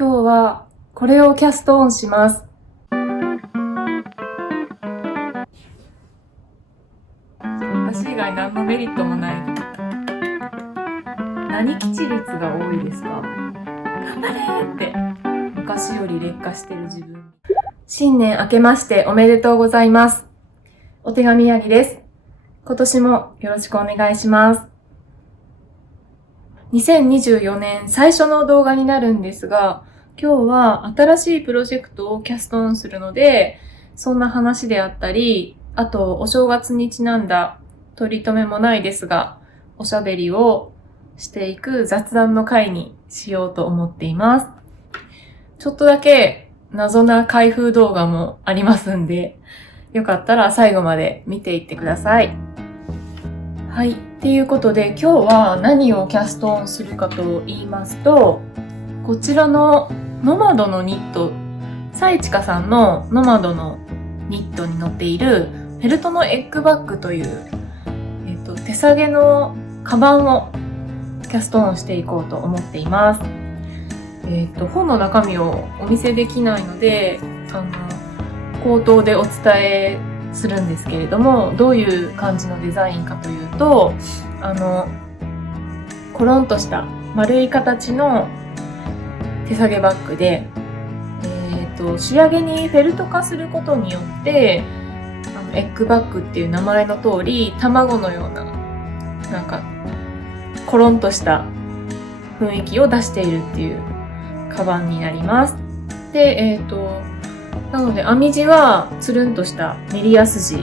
今日はこれをキャストオンします。私以外何のメリットもない。何吉率が多いですか？頑張れって昔より劣化してる自分。新年明けましておめでとうございます。お手紙やりです。今年もよろしくお願いします。2024年最初の動画になるんですが、今日は新しいプロジェクトをキャストオンするので、そんな話であったり、あとお正月にちなんだ取り留めもないですが、おしゃべりをしていく雑談の回にしようと思っています。ちょっとだけ謎な開封動画もありますんで、よかったら最後まで見ていってください。はい。っていうことで今日は何をキャストオンするかと言いますと、こちらのノマドのニット、サイチカさんのノマドのニットに載っているフェルトのエッグバッグという、手提げのカバンをキャストオンしていこうと思っています。本の中身をお見せできないので、口頭でお伝えするんですけれども、どういう感じのデザインかというと、コロンとした丸い形の手提げバッグで、仕上げにフェルト化することによって、エッグバッグっていう名前の通り、卵のような、なんか、コロンとした雰囲気を出しているっていうカバンになります。で、なので編み地はつるんとしたメリヤス地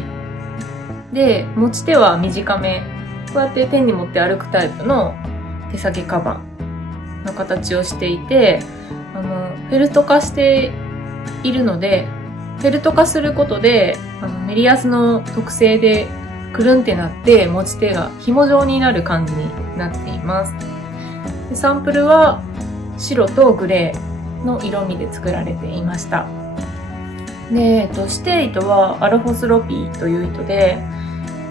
で、持ち手は短め、こうやって手に持って歩くタイプの手提げカバンの形をしていて、フェルト化しているので、フェルト化することでメリヤスの特性でくるんってなって持ち手が紐状になる感じになっています。でサンプルは白とグレーの色味で作られていました。で、指定糸はアルフォスロピーという糸で、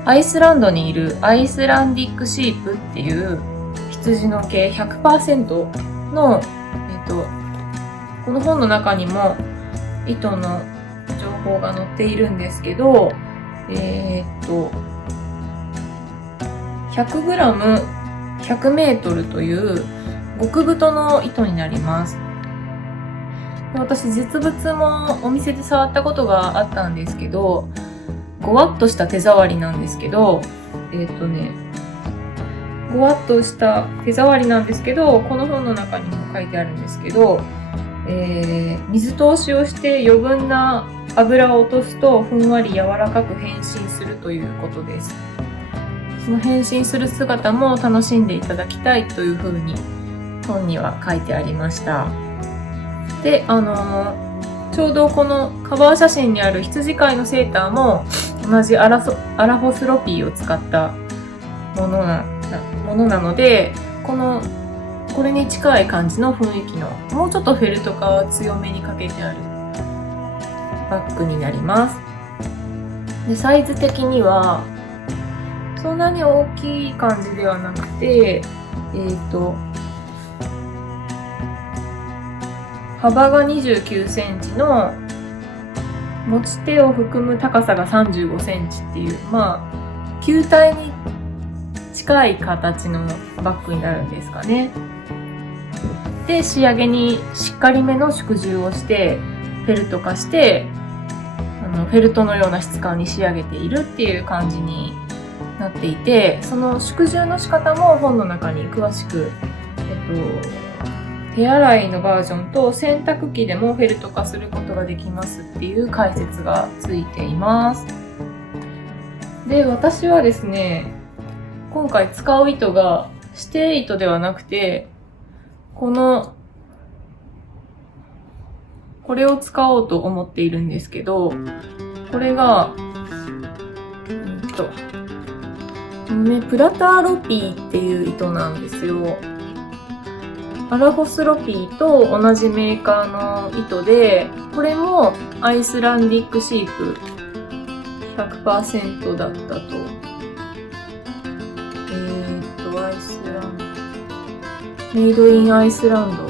アイスランドにいるアイスランディックシープっていう羊の毛 100% の、この本の中にも糸の情報が載っているんですけど、100g100m という極太の糸になります。私実物もお店で触ったことがあったんですけど、ごわっとした手触りなんですけど、ごわっとした手触りなんですけど、この本の中にも書いてあるんですけど、水通しをして余分な油を落とすとふんわり柔らかく変身するということです。その変身する姿も楽しんでいただきたいというふうに本には書いてありました。で、ちょうどこのカバー写真にある羊飼いのセーターも同じアラフォスロピーを使ったものなので、これに近い感じの雰囲気の、もうちょっとフェルト化は強めにかけてあるバッグになります。で、サイズ的にはそんなに大きい感じではなくて、幅が29センチの持ち手を含む高さが35センチっていう、球体に近い形のバッグになるんですかね。で、仕上げにしっかりめの縮重をしてフェルト化して、フェルトのような質感に仕上げているっていう感じになっていて、その縮重の仕方も本の中に詳しく、手洗いのバージョンと洗濯機でもフェルト化することができますっていう解説がついています。で、私はですね、今回使う糸が指定糸ではなくて、これを使おうと思っているんですけど、これが、プラターロピーっていう糸なんですよ。アラフォスロピーと同じメーカーの糸で、これもアイスランディックシープ 100% だったと。アイスランド。メイドインアイスランド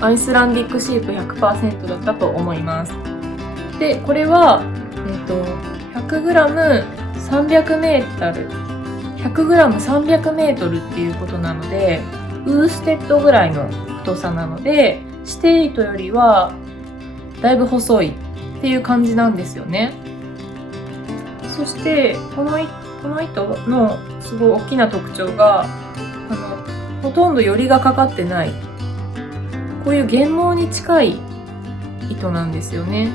アイスランディックシープ 100% だったと思います。で、これは、100g300m、100g300m っていうことなので、ウーステッドぐらいの太さなので、指定糸よりはだいぶ細いっていう感じなんですよね。そしてこの糸のすごい大きな特徴が、ほとんどよりがかかってない、こういう原毛に近い糸なんですよね。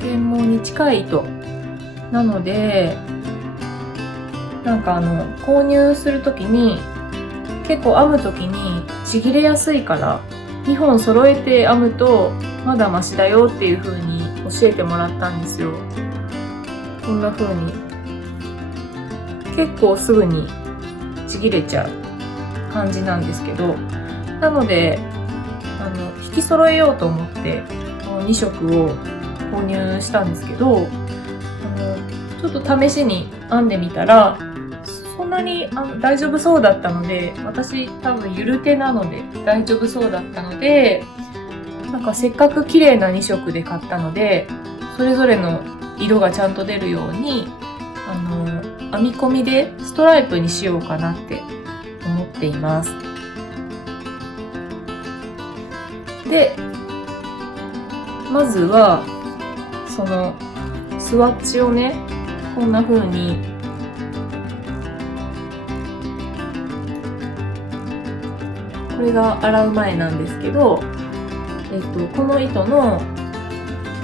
原毛に近い糸なので、なんか購入するときに結構編むときにちぎれやすいから2本揃えて編むとまだマシだよっていう風に教えてもらったんですよ。こんな風に結構すぐにちぎれちゃう感じなんですけど、なので引き揃えようと思ってこの2色を購入したんですけど、ちょっと試しに編んでみたらそんなに大丈夫そうだったので、私多分ゆる手なので大丈夫そうだったので、なんかせっかく綺麗な2色で買ったので、それぞれの色がちゃんと出るように編み込みでストライプにしようかなって思っています。で、まずはそのスワッチをね、こんな風にこれが洗う前なんですけど、この糸の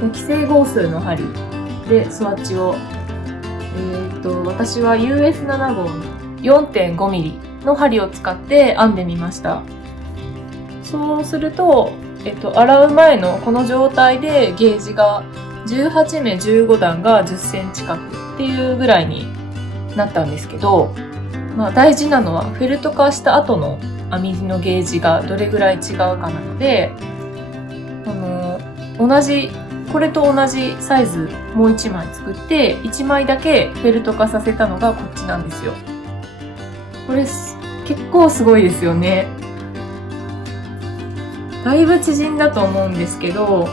適正号数の針でスワッチを、私は US7 号の 4.5mm の針を使って編んでみました。そうすると、洗う前のこの状態でゲージが18目15段が10センチ角っていうぐらいになったんですけど、大事なのはフェルト化した後の編み地のゲージがどれぐらい違うかなので、これと同じサイズもう1枚作って1枚だけフェルト化させたのがこっちなんですよ。これ結構すごいですよね。だいぶ縮んだと思うんですけど、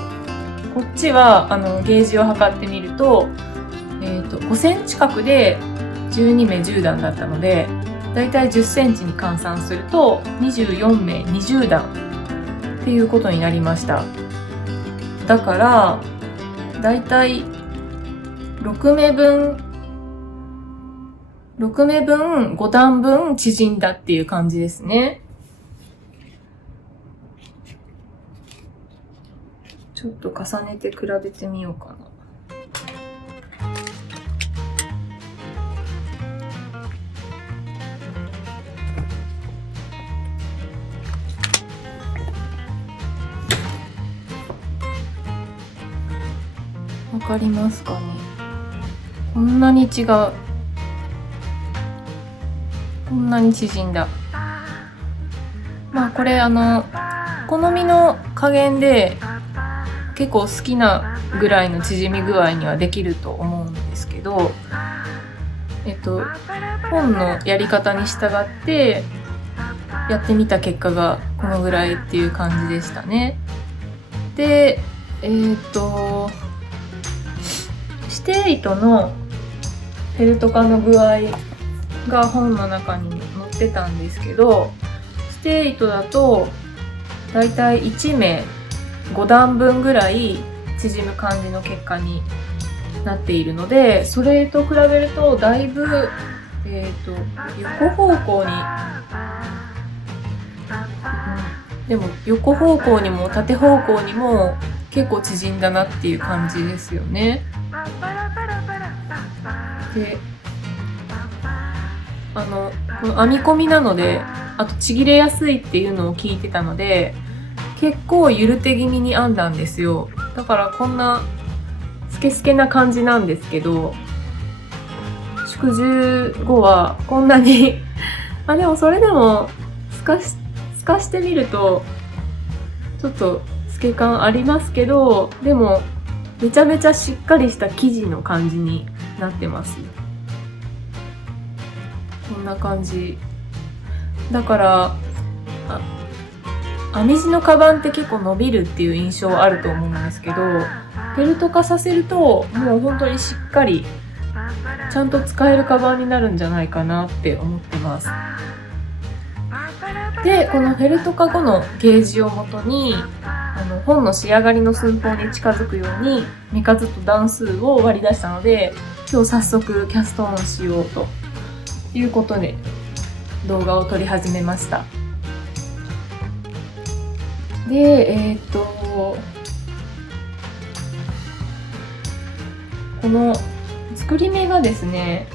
こっちはゲージを測ってみると、5センチ角で12目10段だったので、だいたい10センチに換算すると24目20段っていうことになりました。だからだいたい6目分5段分縮んだっていう感じですね。ちょっと重ねて比べてみようかな。わかりますかね。こんなに違う。こんなに縮んだ。これ好みの加減で結構好きなぐらいの縮み具合にはできると思うんですけど、本のやり方に従ってやってみた結果がこのぐらいっていう感じでしたね。で、指定糸のフェルト化の具合が本の中に載ってたんですけど、指定糸だとだいたい1目5段分ぐらい縮む感じの結果になっているので、それと比べるとだいぶ、横方向に、でも横方向にも縦方向にも結構縮んだなっていう感じですよね。で、この編み込みなので、あとちぎれやすいっていうのを聞いてたので、結構ゆる手気味に編んだんですよ。だからこんなスケスケな感じなんですけど、祝寿後はこんなにでもそれでも透かしてみるとちょっと透け感ありますけど、でもめちゃめちゃしっかりした生地の感じになってます。こんな感じだから、編み地のカバンって結構伸びるっていう印象あると思うんですけど、フェルト化させるともう本当にしっかりちゃんと使えるカバンになるんじゃないかなって思ってます。で、このフェルト化後のゲージをもとに本の仕上がりの寸法に近づくように目数と段数を割り出したので、今日早速キャストオンしようということで動画を撮り始めました。で、この作り目がですね、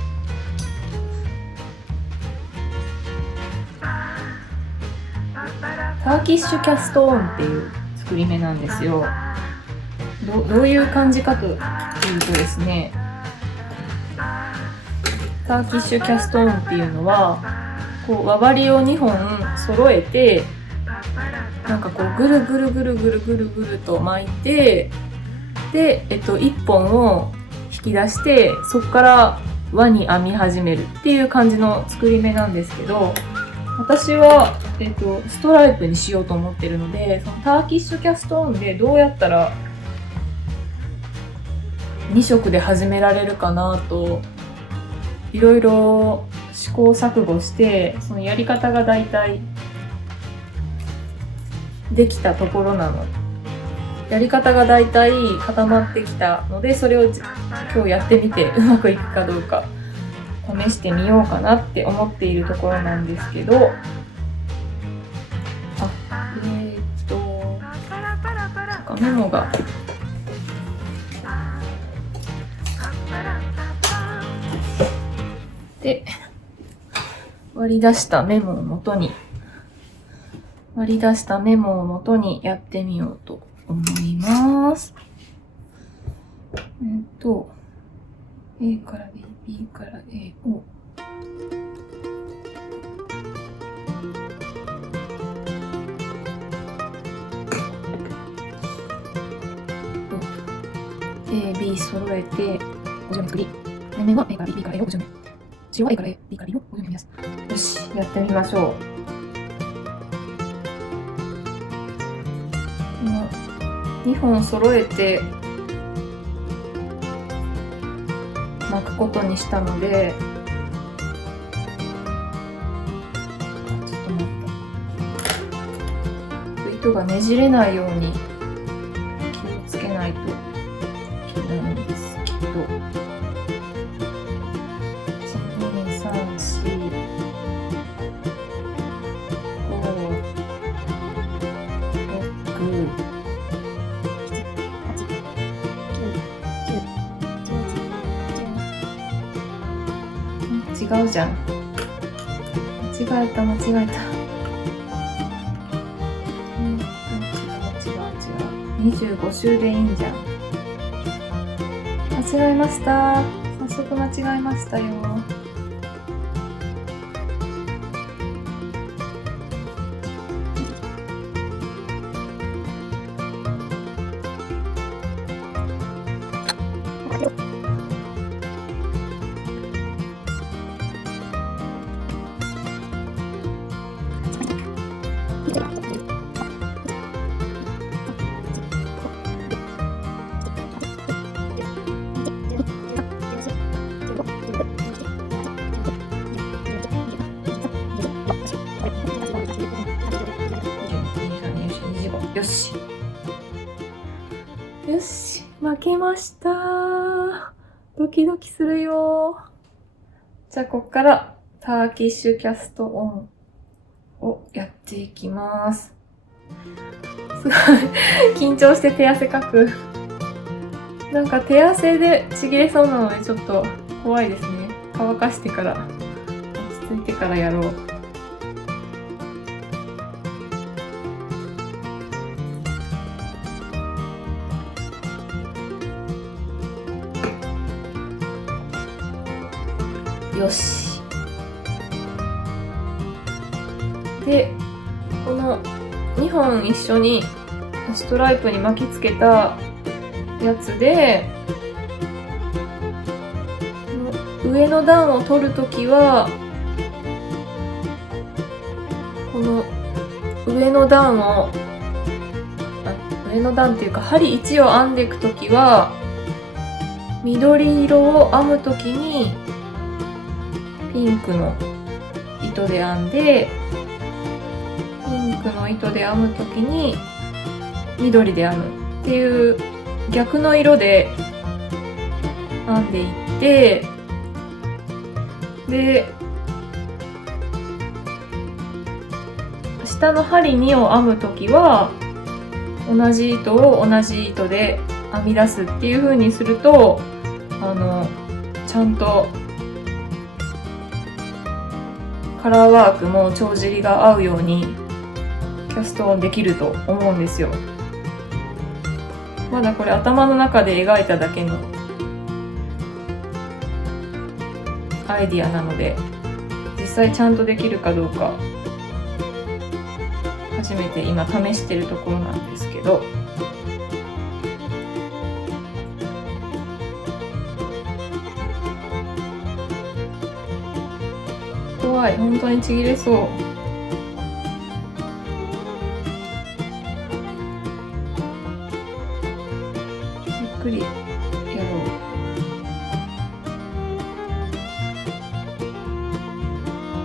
ターキッシュキャストオンっていう作り目なんですよ。どういう感じかというとですね、ターキッシュキャストオンっていうのはこう輪針を2本揃えて、なんかこうぐるぐるぐるぐるぐるぐると巻いて、で、1本を引き出してそこから輪に編み始めるっていう感じの作り目なんですけど、私は、ストライプにしようと思ってるので、そのターキッシュキャストオンでどうやったら2色で始められるかなといろいろ試行錯誤して、そのやり方がだいたいできたところなの。やり方がだいたい固まってきたので、それを今日やってみてうまくいくかどうか試してみようかなって思っているところなんですけど、メモがで、割り出したメモをもとにやってみようと思います。A から B、B から A をA、B 揃えて50目作り。面々は A から B、B から A を50目。中央は A から A、B から B を50目です。よし、やってみましょう。2本揃えて巻くことにしたので、ちょっと待った。糸がねじれないように気をつけないといけないんですけど、1、2、3、4、5、6、違うじゃん。間違えた。違う。25周でいいんじゃん。間違えました。早速間違えましたよ。よし、負けました。ドキドキするよ。じゃあ、こっからターキッシュキャストオンをやっていきます。すごい緊張して手汗かく。なんか手汗でちぎれそうなのでちょっと怖いですね。乾かしてから、落ち着いてからやろう。よし。で、この2本一緒にストライプに巻きつけたやつで、上の段を取るときはこの上の段っていうか針1を編んでいくときは、緑色を編むときにピンクの糸で編んで、ピンクの糸で編むときに緑で編むっていう逆の色で編んでいって、で下の針2を編むときは同じ糸を同じ糸で編み出すっていう風にすると、ちゃんとカラーワークも帳尻が合うようにキャストオンできると思うんですよ。まだこれ頭の中で描いただけのアイディアなので、実際ちゃんとできるかどうか初めて今試してるところなんですけど、怖い、本当にちぎれそう。ゆっくりやろう。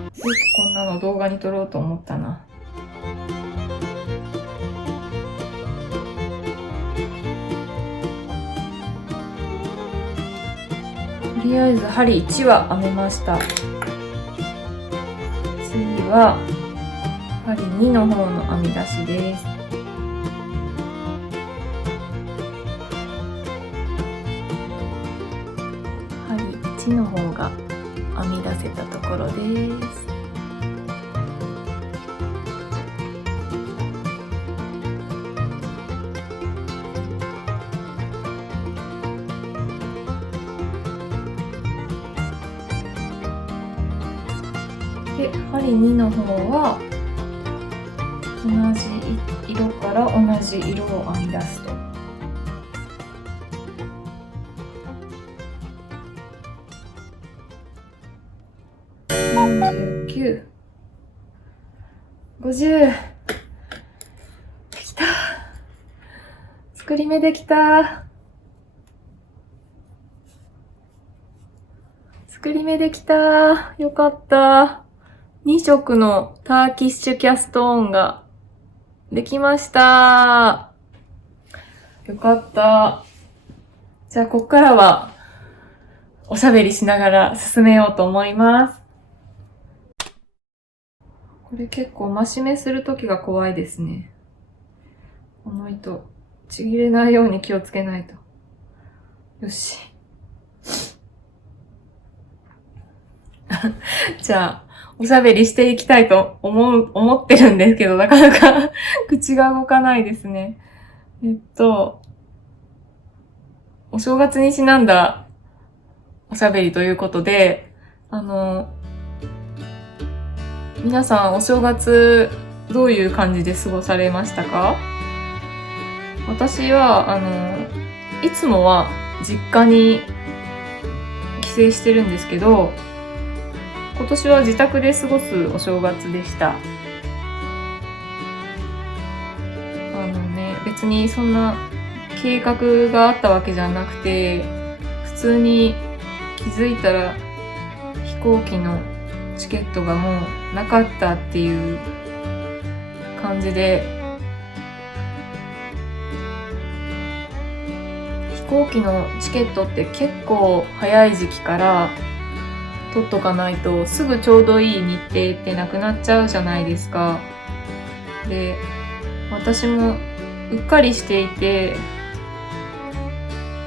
よくこんなの動画に撮ろうと思ったな。とりあえず針1は編めました。次は針2の方の編み出しです。針1の方が編み出せたところです。で、針2の方は同じ色から同じ色を編み出すと。49、50、できた。作り目できた。作り目できた。よかった。2色のターキッシュキャストオンができました。よかった。じゃあこっからはおしゃべりしながら進めようと思います。これ結構増し目するときが怖いですね。この糸ちぎれないように気をつけないと。よし。じゃあおしゃべりしていきたいと思ってるんですけど、なかなか口が動かないですね。お正月にちなんだおしゃべりということで、皆さんお正月どういう感じで過ごされましたか？私はいつもは実家に帰省してるんですけど、今年は自宅で過ごすお正月でした。別にそんな計画があったわけじゃなくて、普通に気づいたら飛行機のチケットがもうなかったっていう感じで、飛行機のチケットって結構早い時期から取っとかないとすぐちょうどいい日程ってなくなっちゃうじゃないですか。で、私もうっかりしていて、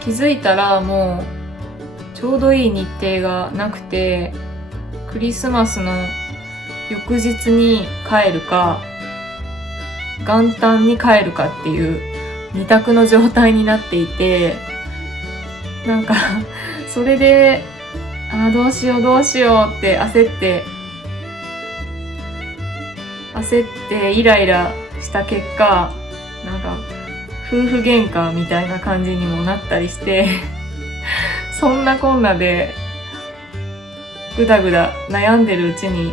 気づいたらもうちょうどいい日程がなくて、クリスマスの翌日に帰るか元旦に帰るかっていう二択の状態になっていて、なんかそれでどうしようって焦ってイライラした結果、なんか夫婦喧嘩みたいな感じにもなったりしてそんなこんなでぐだぐだ悩んでるうちに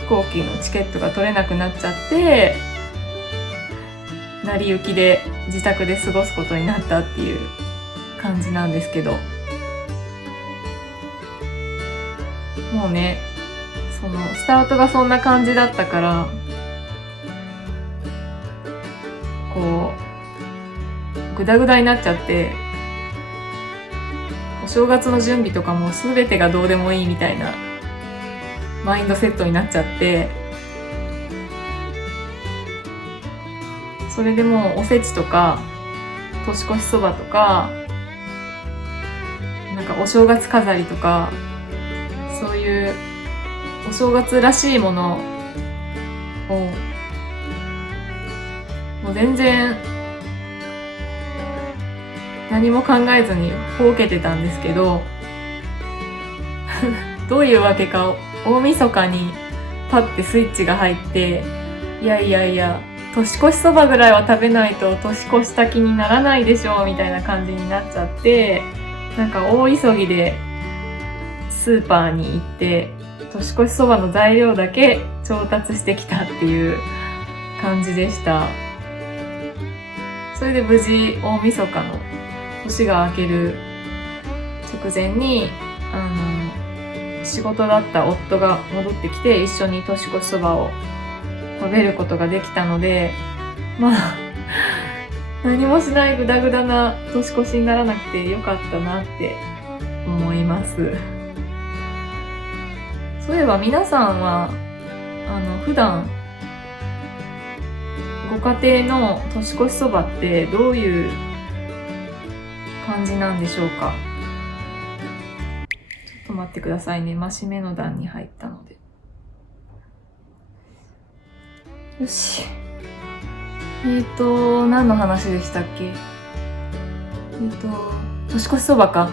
飛行機のチケットが取れなくなっちゃって、成り行きで自宅で過ごすことになったっていう感じなんですけど、もうね、そのスタートがそんな感じだったから、こうグダグダになっちゃって、お正月の準備とかも全てがどうでもいいみたいなマインドセットになっちゃって、それでもうおせちとか年越しそばとか、なんかお正月飾りとか、そういうお正月らしいものをもう全然何も考えずにほうけてたんですけどどういうわけか大晦日にパッてスイッチが入って、いやいやいや、年越しそばぐらいは食べないと年越した気にならないでしょみたいな感じになっちゃって、なんか大急ぎでスーパーに行って年越しそばの材料だけ調達してきたっていう感じでした。それで無事大晦日の年が明ける直前に仕事だった夫が戻ってきて、一緒に年越しそばを食べることができたので、まあ何もしないグダグダな年越しにならなくてよかったなって思います。そういえば皆さんは普段ご家庭の年越しそばってどういう感じなんでしょうか。ちょっと待ってくださいね。マシ目の段に入ったので。よし。何の話でしたっけ。年越しそばか。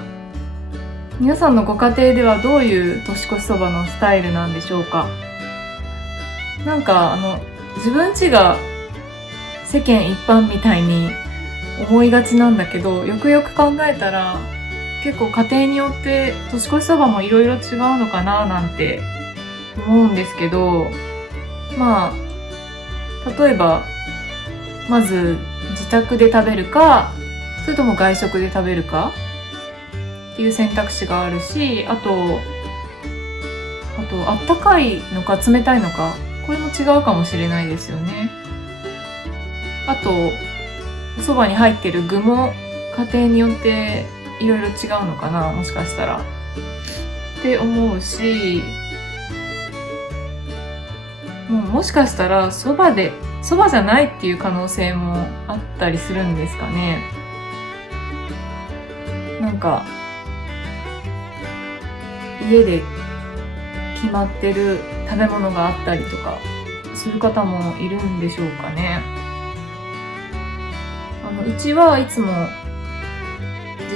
皆さんのご家庭ではどういう年越しそばのスタイルなんでしょうか。なんか自分家が世間一般みたいに思いがちなんだけど、よくよく考えたら結構家庭によって年越しそばもいろいろ違うのかななんて思うんですけど、まあ例えばまず自宅で食べるか、それとも外食で食べるかっていう選択肢があるし、あとあったかいのか冷たいのか、これも違うかもしれないですよね。あとお蕎麦に入ってる具も家庭によっていろいろ違うのかな、もしかしたらって思うし、もしかしたら蕎麦じゃないっていう可能性もあったりするんですかね。なんか家で決まってる食べ物があったりとかする方もいるんでしょうかね。うちはいつも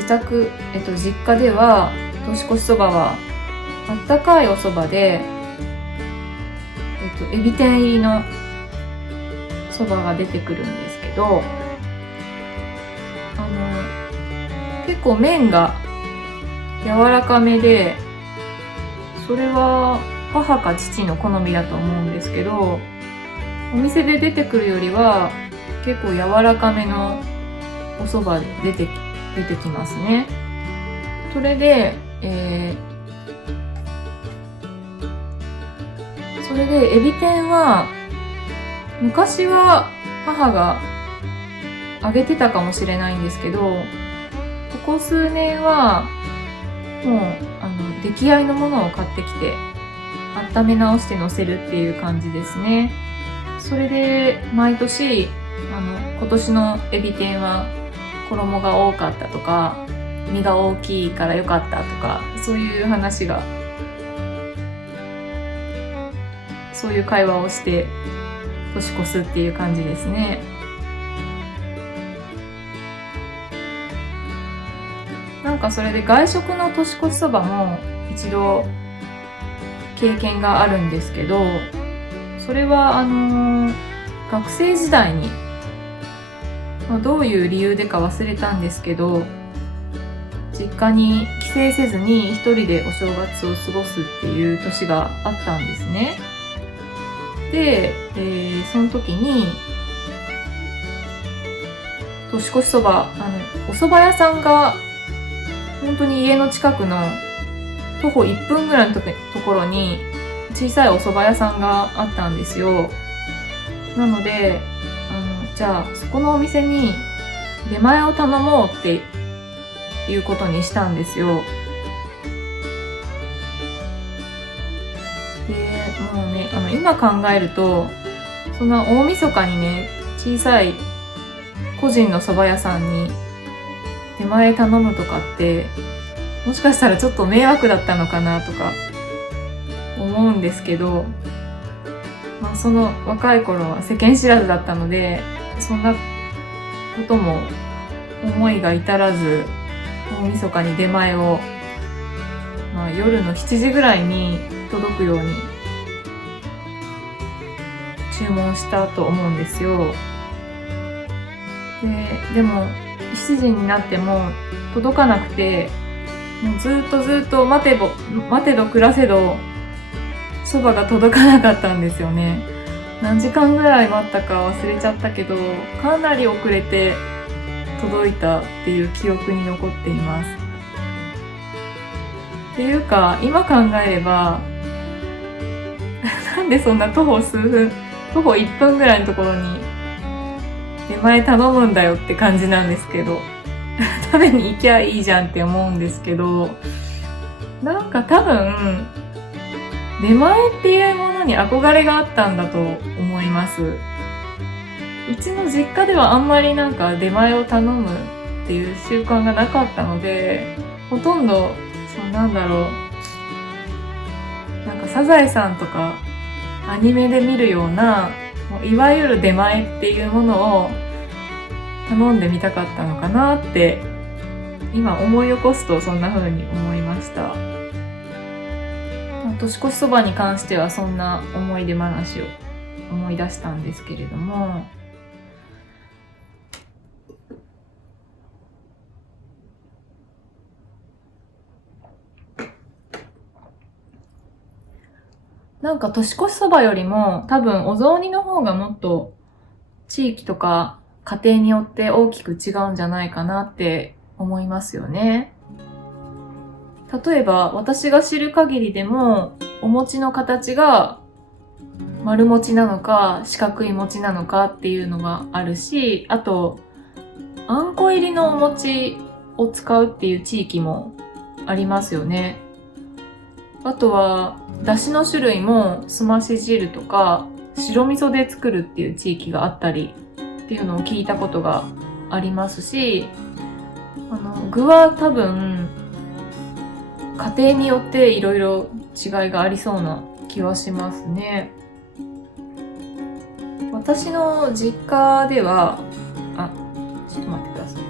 実家では年越しそばはあったかいお蕎麦で、エビ天入りのそばが出てくるんですけど、結構麺が柔らかめで、それは母か父の好みだと思うんですけど、お店で出てくるよりは結構柔らかめのお蕎麦出てきますね。それで、エビ天は昔は母が揚げてたかもしれないんですけど、ここ数年はもう出来合いのものを買ってきて温め直して乗せるっていう感じですね。それで毎年今年のエビ天は衣が多かったとか身が大きいから良かったとか、そういう話が、そういう会話をして年越すっていう感じですね。なんかそれで外食の年越しそばも一度経験があるんですけど、それは学生時代に、どういう理由でか忘れたんですけど、実家に帰省せずに一人でお正月を過ごすっていう年があったんですね。で、その時に年越しそば、お蕎麦屋さんが本当に家の近くの徒歩1分ぐらいのところに小さいお蕎麦屋さんがあったんですよ。なのでじゃあそこのお店に出前を頼もうっていうことにしたんですよ。でもうね今考えるとそんな大晦日にね小さい個人の蕎麦屋さんに出前頼むとかってもしかしたらちょっと迷惑だったのかなとか思うんですけど、その若い頃は世間知らずだったのでそんなことも思いが至らず、大晦日に出前を、夜の7時ぐらいに届くように注文したと思うんですよ。でも7時になっても届かなくて、もうずっと待てど暮らせどそばが届かなかったんですよね。何時間ぐらい待ったか忘れちゃったけど、かなり遅れて届いたっていう記憶に残っています。っていうか今考えればなんでそんな徒歩1分ぐらいのところに出前頼むんだよって感じなんですけど食べに行きゃいいじゃんって思うんですけど、なんか多分出前っていうものに憧れがあったんだと思います。うちの実家ではあんまりなんか出前を頼むっていう習慣がなかったので、ほとんどなんかサザエさんとかアニメで見るようないわゆる出前っていうものを頼んでみたかったのかなって今思い起こすとそんな風に思いました。年越しそばに関してはそんな思い出話を思い出したんですけれども、なんか年越しそばよりも多分お雑煮の方がもっと地域とか家庭によって大きく違うんじゃないかなって思いますよね。例えば私が知る限りでもお餅の形が丸餅なのか四角い餅なのかっていうのがあるし、あとあんこ入りのお餅を使うっていう地域もありますよね。あとはだしの種類もすまし汁とか白味噌で作るっていう地域があったりっていうのを聞いたことがありますし、具は多分家庭によっていろいろ違いがありそうな気はしますね。私の実家ではちょっと待ってください。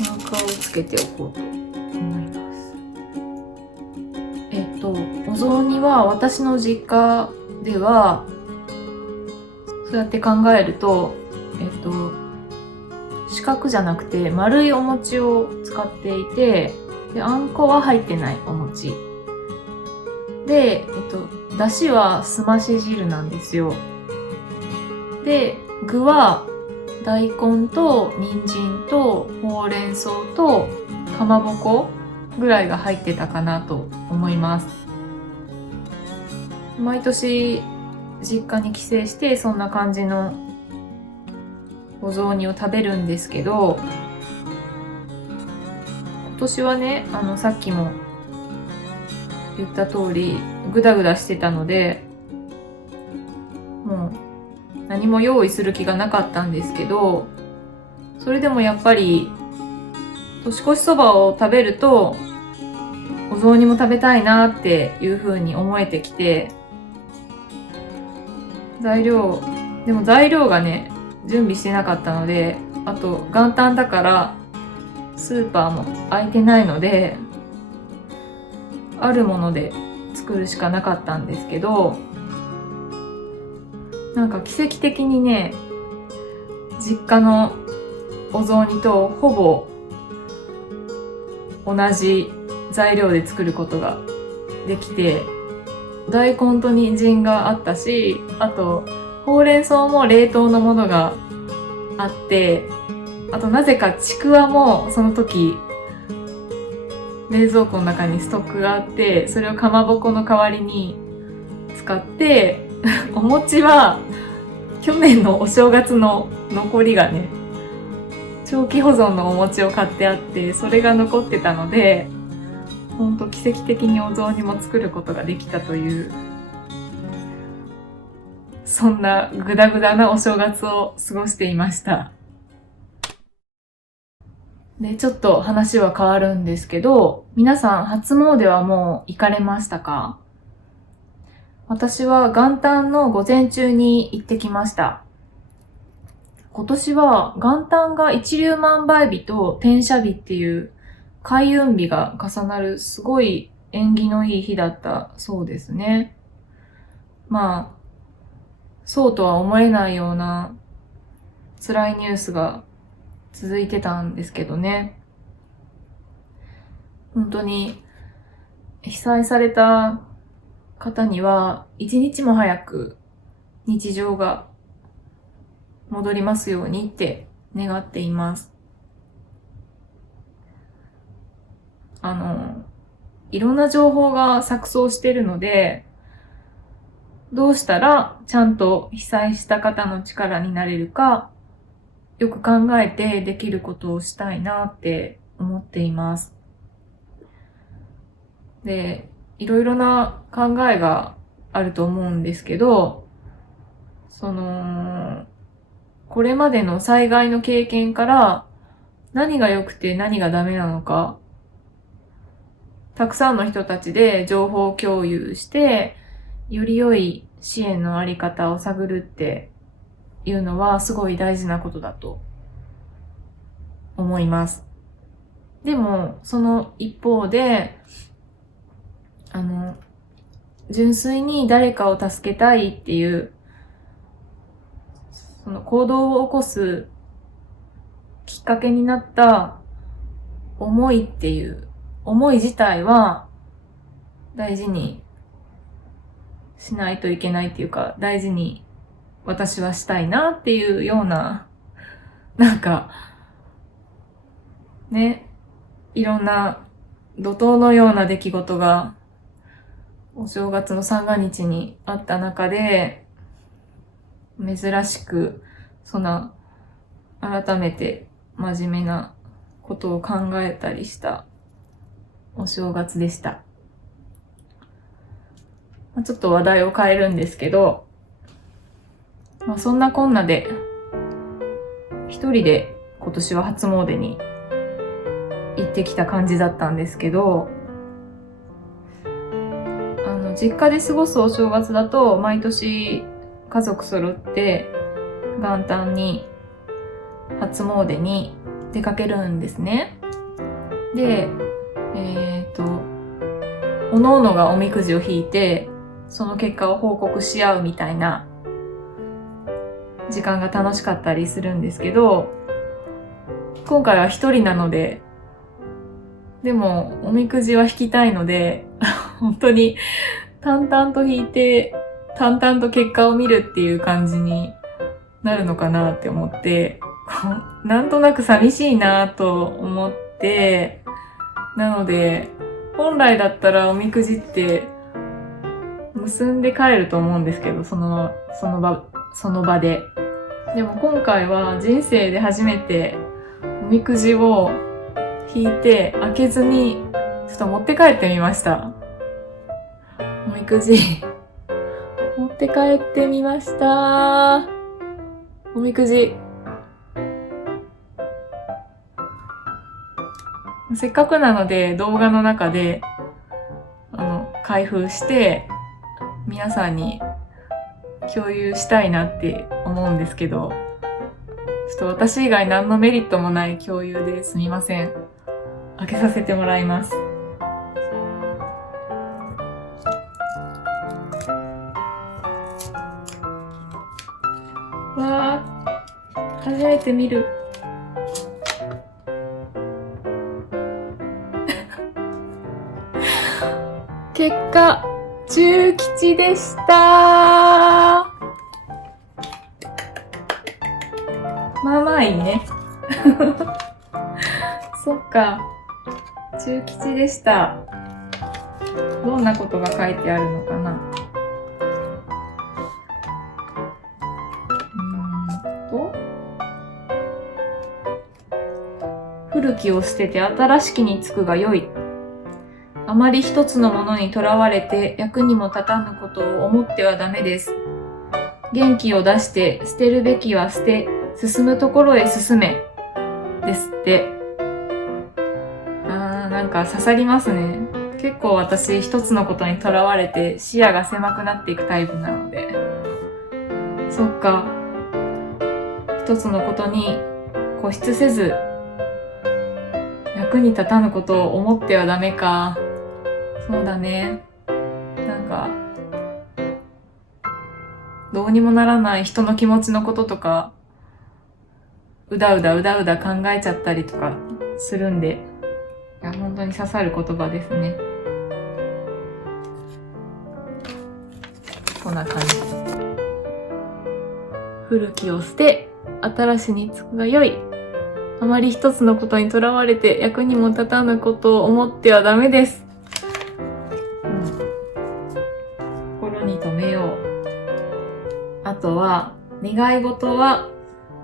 マーカーをつけておこうと思います。お雑煮は私の実家ではそうやって考えると四角じゃなくて丸いお餅を使っていて、であんこは入ってないお餅で、だしはすまし汁なんですよ。で具は大根と人参とほうれん草とかまぼこぐらいが入ってたかなと思います。毎年実家に帰省してそんな感じのお雑煮を食べるんですけど、今年はねさっきも言った通りグダグダしてたのでもう何も用意する気がなかったんですけど、それでもやっぱり年越しそばを食べるとお雑煮も食べたいなっていう風に思えてきて、材料がね準備してなかったので、あと元旦だからスーパーも空いてないのであるもので作るしかなかったんですけど、なんか奇跡的にね実家のお雑煮とほぼ同じ材料で作ることができて、大根と人参があったし、あとほうれん草も冷凍のものがあって、あとなぜかちくわもその時冷蔵庫の中にストックがあって、それをかまぼこの代わりに使ってお餅は去年のお正月の残りがね、長期保存のお餅を買ってあって、それが残ってたので、ほんと奇跡的にお雑煮も作ることができたという、そんなグダグダなお正月を過ごしていました。で、ちょっと話は変わるんですけど、皆さん初詣はもう行かれましたか？私は元旦の午前中に行ってきました。今年は元旦が一粒万倍日と天赦日っていう開運日が重なるすごい縁起のいい日だったそうですね。まあ、そうとは思えないような辛いニュースが続いてたんですけどね。本当に被災された方には一日も早く日常が戻りますようにって願っています。いろんな情報が錯綜しているので、どうしたらちゃんと被災した方の力になれるか、よく考えてできることをしたいなって思っています。で、いろいろな考えがあると思うんですけど、これまでの災害の経験から何が良くて何がダメなのか、たくさんの人たちで情報共有して、より良い支援のあり方を探るっていうのはすごい大事なことだと思います。でも、その一方で、純粋に誰かを助けたいっていう、その行動を起こすきっかけになった思いっていう、思い自体は大事にしないといけないっていうか、大事に私はしたいなっていうような、なんか、ね、いろんな怒涛のような出来事がお正月の三が日にあった中で、珍しく、改めて真面目なことを考えたりしたお正月でした。ちょっと話題を変えるんですけど、そんなこんなで、一人で今年は初詣に行ってきた感じだったんですけど、実家で過ごすお正月だと、毎年家族揃って元旦に初詣に出かけるんですね。で、おのおのがおみくじを引いて、その結果を報告し合うみたいな時間が楽しかったりするんですけど、今回は一人なので、でもおみくじは引きたいので、本当に淡々と引いて、淡々と結果を見るっていう感じになるのかなって思って、なんとなく寂しいなと思って、なので、本来だったらおみくじって結んで帰ると思うんですけど、その場で。でも今回は人生で初めておみくじを引いて開けずにちょっと持って帰ってみました。おみくじ持って帰ってみました。おみくじ。せっかくなので動画の中で開封して皆さんに共有したいなって思うんですけど、ちょっと私以外何のメリットもない共有ですみません。開けさせてもらいます。わー、初めて見る。結果、中吉でした。まあまあいいね。そっか。中吉でした。どんなことが書いてあるのかな。古きを捨てて新しきにつくがよい。あまり一つのものにとらわれて役にも立たぬことを思ってはダメです。元気を出して捨てるべきは捨て、進むところへ進め。ですって。なんか刺さりますね。結構私一つのことにとらわれて視野が狭くなっていくタイプなので。そっか。一つのことに固執せず、役に立たぬことを思ってはダメか。そうだね。なんか、どうにもならない人の気持ちのこととか、うだうだ考えちゃったりとかするんで、いや、本当に刺さる言葉ですね。こんな感じ。古きを捨て、新しにつくがよい。あまり一つのことにとらわれて役にも立たぬことを思ってはダメです。心に留めよう。あとは、願い事は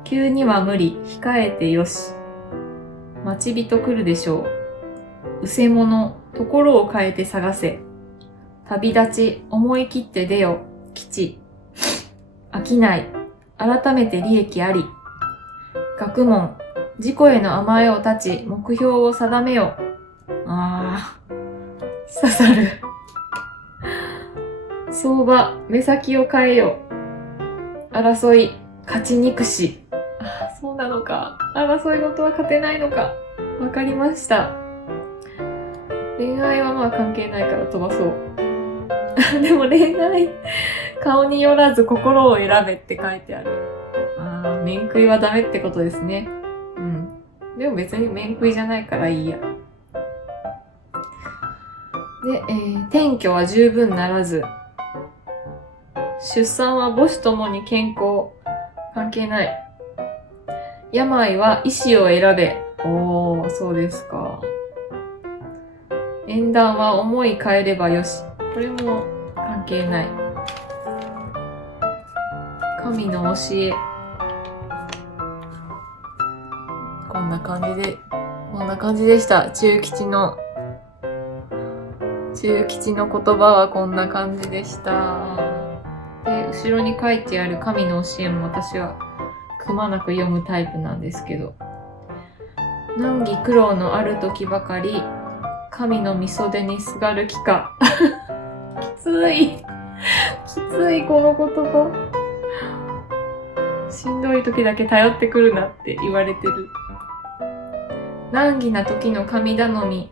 急には無理、控えてよし。待ち人来るでしょう。うせ者、ところを変えて探せ。旅立ち、思い切って出よ。吉。飽きない。改めて利益あり。学問、自己への甘えを断ち、目標を定めよ。刺さる。相場、目先を変えよ。争い、勝ちにくし。そうなのか。争い事は勝てないのか。わかりました。恋愛はまあ関係ないから飛ばそう。でも恋愛、顔によらず心を選べって書いてある。面食いはダメってことですね。でも別に面食いじゃないからいいや。で、転居は十分ならず。出産は母子ともに健康。関係ない。病は医師を選べ。そうですか。縁談は思い変えればよし。これも関係ない。神の教え。こんな感じでした。中吉の言葉はこんな感じでした。で、後ろに書いてある神の教えも私はくまなく読むタイプなんですけど。難儀苦労のある時ばかり、神の御袖にすがる気か。きつい、この言葉。しんどい時だけ頼ってくるなって言われてる。難儀な時の神頼み、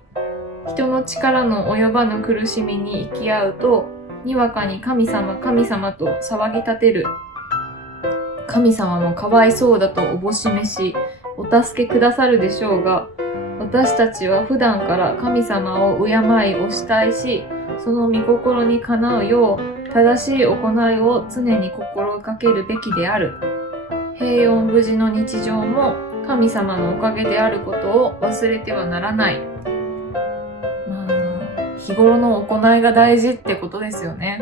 人の力の及ばぬ苦しみに生き合うと、にわかに神様と騒ぎ立てる。神様もかわいそうだとおぼしめし、お助けくださるでしょうが、私たちは普段から神様を敬いお慕いし、その御心にかなうよう、正しい行いを常に心がけるべきである。平穏無事の日常も神様のおかげであることを忘れてはならない。日頃の行いが大事ってことですよね。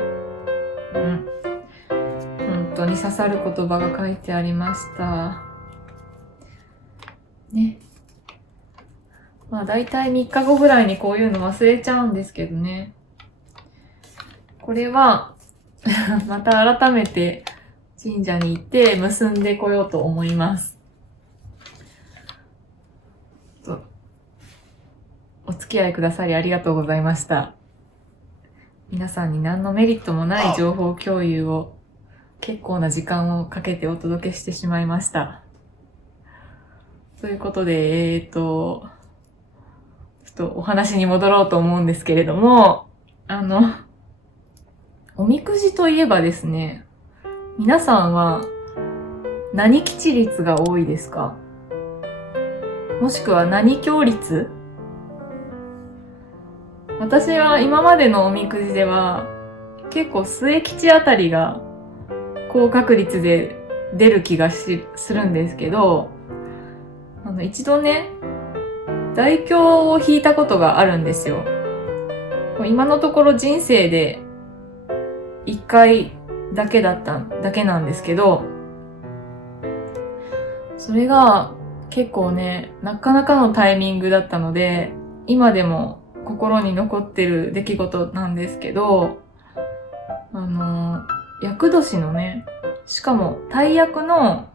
本当に刺さる言葉が書いてありました。ね。だいたい3日後ぐらいにこういうの忘れちゃうんですけどね。これは、また改めて神社に行って結んでこようと思います。お付き合いくださりありがとうございました。皆さんに何のメリットもない情報共有を結構な時間をかけてお届けしてしまいました。ということで、ちょっとお話に戻ろうと思うんですけれども、おみくじといえばですね、皆さんは何吉率が多いですか？もしくは何凶率？私は今までのおみくじでは結構末吉あたりが高確率で出る気がするんですけど、一度ね、大凶を引いたことがあるんですよ。今のところ人生で一回だけなんですけど、それが結構ね、なかなかのタイミングだったので、今でも心に残ってる出来事なんですけど、厄年のね、しかも大役の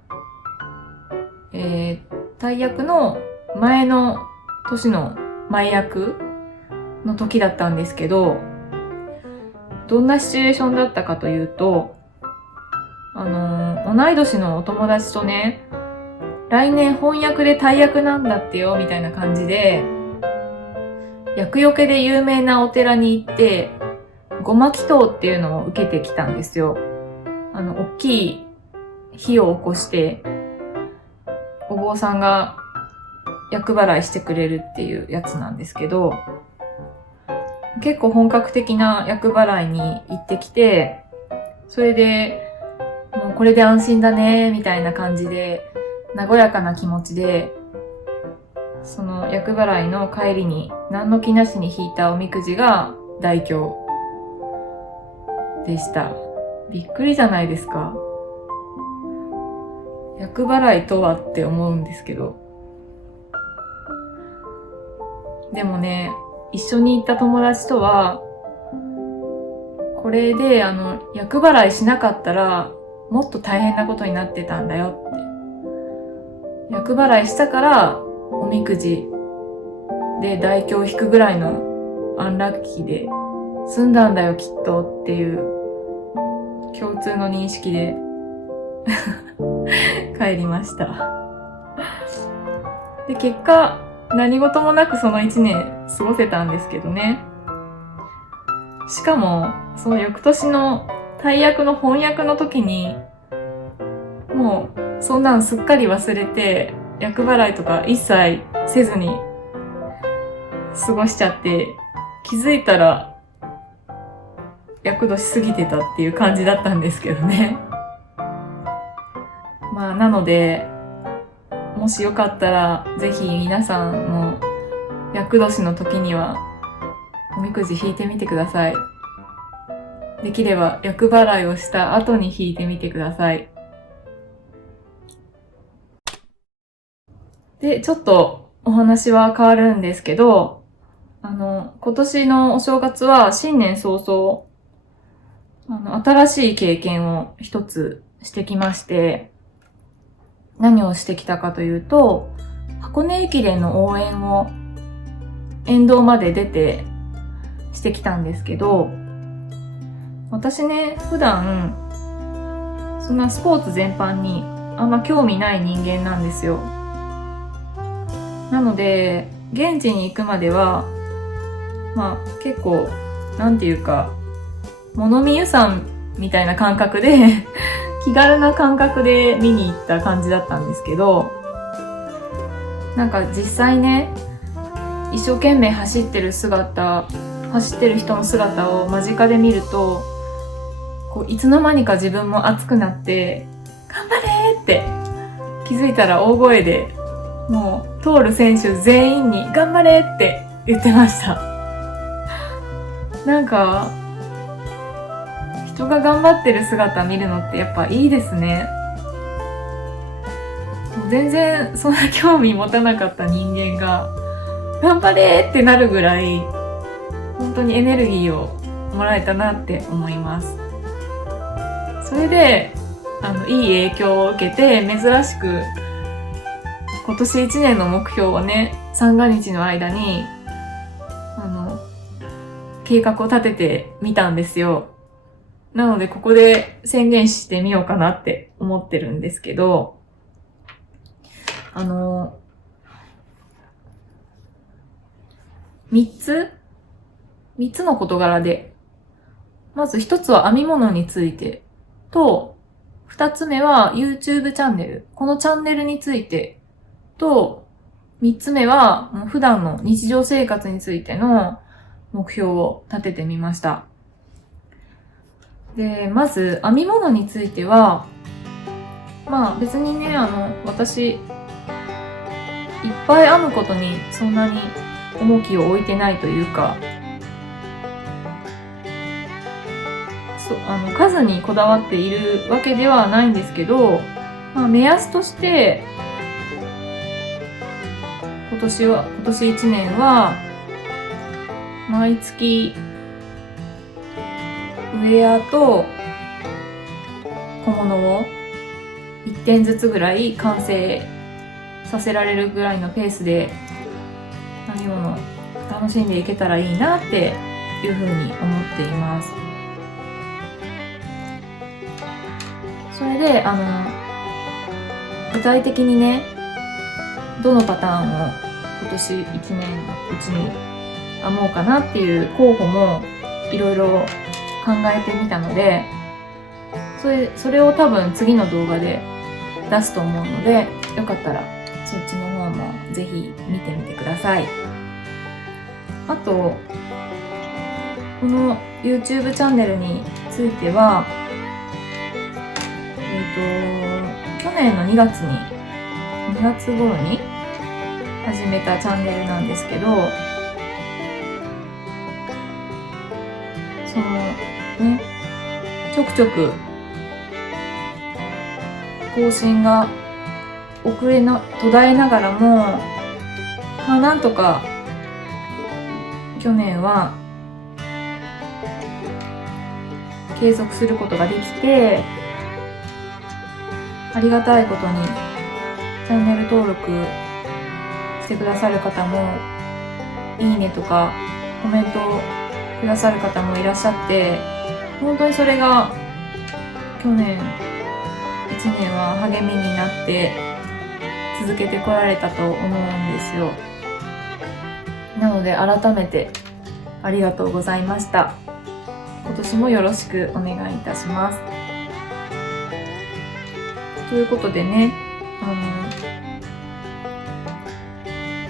前の年の前役の時だったんですけど、どんなシチュエーションだったかというと、同い年のお友達とね、来年翻訳で大役なんだってよ、みたいな感じで、厄除けで有名なお寺に行って、ごま祈祷っていうのを受けてきたんですよ。大きい火を起こして、お坊さんが厄払いしてくれるっていうやつなんですけど、結構本格的な厄払いに行ってきて、それで、もうこれで安心だね、みたいな感じで、和やかな気持ちで、その厄払いの帰りに何の気なしに引いたおみくじが大凶でした。びっくりじゃないですか。厄払いとはって思うんですけど。でもね、一緒に行った友達とは、これで厄払いしなかったらもっと大変なことになってたんだよって。厄払いしたからおみくじで大凶を引くぐらいのアンラッキーで済んだんだよきっとっていう共通の認識で帰りました。で、結果何事もなくその1年過ごせたんですけどね。しかもその翌年の大役の翻訳の時にもうそんなんすっかり忘れて厄払いとか一切せずに過ごしちゃって、気づいたら厄年過ぎてたっていう感じだったんですけどね。まあなので、もしよかったらぜひ皆さんも厄年の時にはおみくじ引いてみてください。できれば厄払いをした後に引いてみてください。で、ちょっとお話は変わるんですけど、今年のお正月は新年早々、新しい経験を一つしてきまして、何をしてきたかというと、箱根駅伝の応援を沿道まで出てしてきたんですけど、私ね、普段、そんなスポーツ全般にあんま興味ない人間なんですよ。なので、現地に行くまでは、まあ結構、なんていうか、物見遊山みたいな感覚で、気軽な感覚で見に行った感じだったんですけど、なんか実際ね、一生懸命走ってる人の姿を間近で見ると、こういつの間にか自分も熱くなって、頑張れーって気づいたら大声で、もう通る選手全員に頑張れって言ってました。なんか、人が頑張ってる姿見るのってやっぱいいですね。全然そんな興味持たなかった人間が頑張れってなるぐらい本当にエネルギーをもらえたなって思います。それでいい影響を受けて、珍しく今年1年の目標をね、三が日の間に計画を立ててみたんですよ。なのでここで宣言してみようかなって思ってるんですけど、3つの事柄で、まず1つは編み物についてと、2つ目は YouTube チャンネル、このチャンネルについてと、3つ目はもう普段の日常生活についての目標を立ててみました。で、まず編み物については、別にね、私、いっぱい編むことにそんなに重きを置いてないというか、数にこだわっているわけではないんですけど、目安として、今年1年は、毎月、ウェアと小物を1点ずつぐらい完成させられるぐらいのペースで編み物楽しんでいけたらいいなっていうふうに思っています。それで具体的にね、どのパターンを今年1年のうちに編もうかなっていう候補もいろいろ考えてみたので、それを多分次の動画で出すと思うので、よかったらそっちの方もぜひ見てみてください。あと、この YouTube チャンネルについては、去年の2月頃に始めたチャンネルなんですけど、ちょくちょく更新が途絶えながらも、なんとか去年は継続することができて、ありがたいことにチャンネル登録してくださる方も、いいねとかコメントをくださる方もいらっしゃって、本当にそれが去年1年は励みになって続けてこられたと思うんですよ。なので改めてありがとうございました。今年もよろしくお願いいたします。ということでね、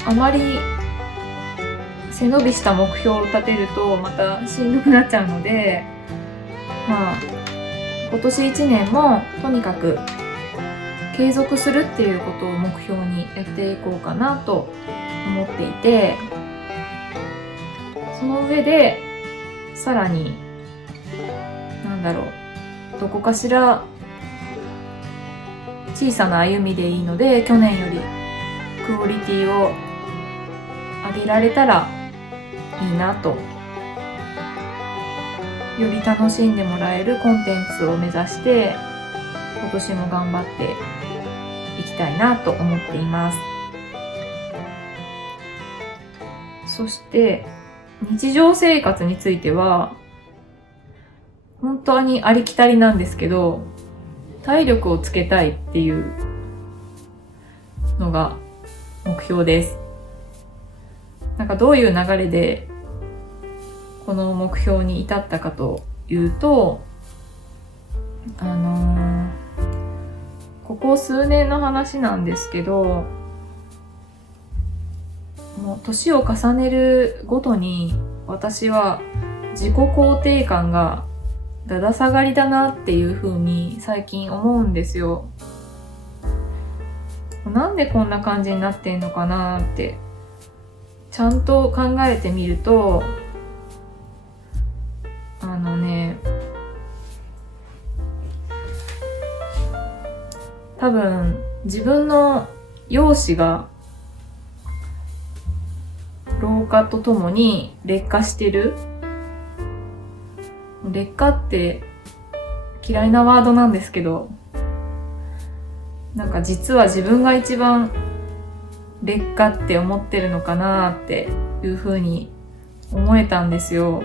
あまり背伸びした目標を立てるとまたしんどくなっちゃうので、今年1年もとにかく継続するっていうことを目標にやっていこうかなと思っていて、その上でさらにどこかしら小さな歩みでいいので、去年よりクオリティを上げられたらいいなと、より楽しんでもらえるコンテンツを目指して今年も頑張っていきたいなと思っています。そして日常生活については本当にありきたりなんですけど、体力をつけたいっていうのが目標です。どういう流れでこの目標に至ったかというと、ここ数年の話なんですけど、もう年を重ねるごとに私は自己肯定感がだだ下がりだなっていう風に最近思うんですよ。なんでこんな感じになってんのかなってちゃんと考えてみると、多分自分の容姿が老化とともに劣化してる。劣化って嫌いなワードなんですけど、実は自分が一番劣化って思ってるのかなっていう風に思えたんですよ。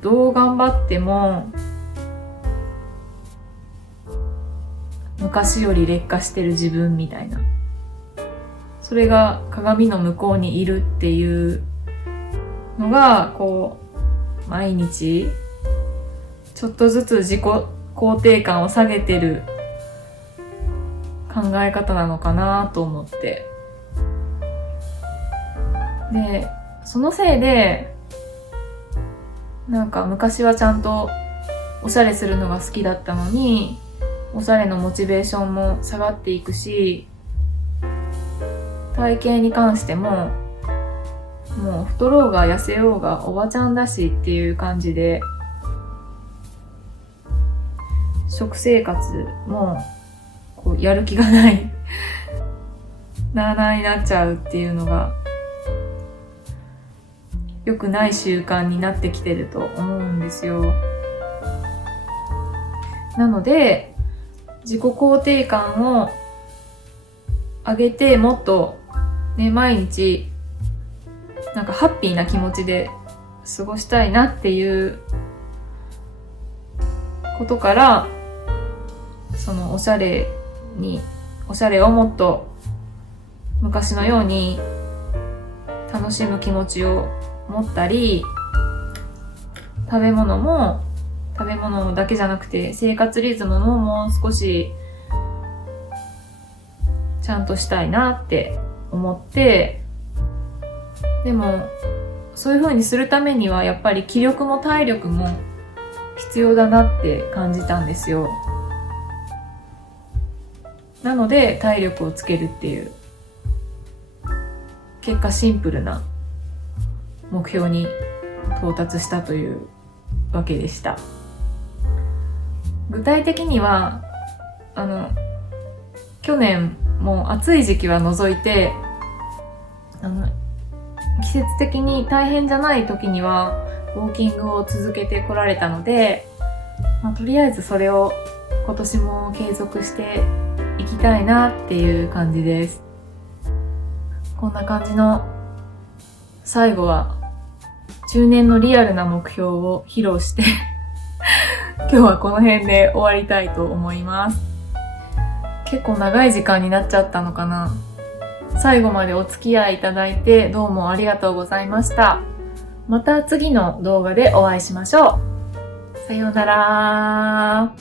どう頑張っても昔より劣化してる自分みたいな、それが鏡の向こうにいるっていうのが毎日ちょっとずつ自己肯定感を下げてる考え方なのかなと思って、で、そのせいで、なんか昔はちゃんとおしゃれするのが好きだったのに、おしゃれのモチベーションも下がっていくし、体型に関しても、もう太ろうが痩せようがおばちゃんだしっていう感じで、食生活もこうやる気がないなあなあになっちゃうっていうのが良くない習慣になってきてると思うんですよ。なので自己肯定感を上げて、もっとね、毎日なんかハッピーな気持ちで過ごしたいなっていうことから、そのおしゃれをもっと昔のように楽しむ気持ちを持ったり、食べ物だけじゃなくて生活リズムももう少しちゃんとしたいなって思って、でもそういう風にするためにはやっぱり気力も体力も必要だなって感じたんですよ。なので体力をつけるっていう、結果シンプルな目標に到達したというわけでした。具体的には去年も暑い時期は除いて季節的に大変じゃない時にはウォーキングを続けてこられたので、とりあえずそれを今年も継続していきたいなっていう感じです。こんな感じの最後は中年のリアルな目標を披露して今日はこの辺で終わりたいと思います。結構長い時間になっちゃったのかな。最後までお付き合いいただいてどうもありがとうございました。また次の動画でお会いしましょう。さようなら。